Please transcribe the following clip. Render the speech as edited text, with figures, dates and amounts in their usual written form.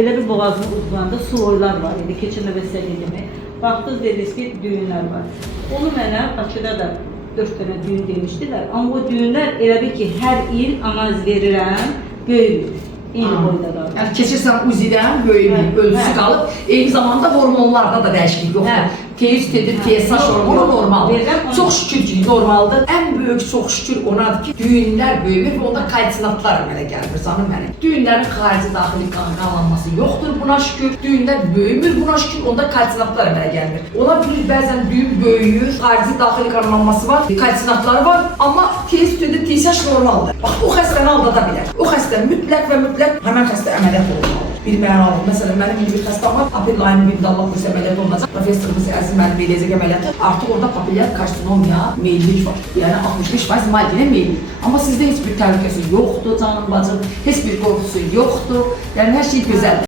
Elə bir boğazın uzağında suvoylar var idi, keçirmə vəsəliyyimi. Baxdınız, dediniz ki, düyünlər var. Onu mənə Bakıda da 4 dənə düyün demişdilər. Amma o düyünlər elə bir ki, hər il analiz verirəm, böyüyür. Eyni boyda da. Yəni keçirsən uzidən böyüyür, ölçüsü qalıb, eyni zamanda hormonlarda da dəyişiklik yoxdur. Teyit edir, TSH hormonu normaldır. Çox şükür ki, normaldır. Ən böyük çox şükür onadır ki, düyünlər böyümür və onda kalsinatlar əmələ gəlmir, canım mənim. Düyünlərin xarici daxili qanqanlanması yoxdur, buna şükür. Düyünlər böyümür, buna şükür, onda kalsinatlar əmələ gəlmir. Ola bilir, bəzən düyün böyüyür, xarici daxili qanqanlanması var, kalsinatları var, amma teyit edir, TSH normaldır. Bax, o xəstəni aldada bilər. O xəstə mütləq və mütləq həmən xəstə əməliyyat olmalıdır. Bir mənalı. Məsələn, mənim bir xəstəm var, papil ayının bir Allah bu əməliyyat olunacaq. Professorumuz Əziz müəllim eləyəcək əməliyyatı. Artıq orada papillər karsinomiya meyillik var. Yəni 65% maddəyə meyillik. Amma sizdə heç bir təhlükəsi yoxdur, canım bacım. Heç bir qorxusu yoxdur. Yəni hər şey gözəldir.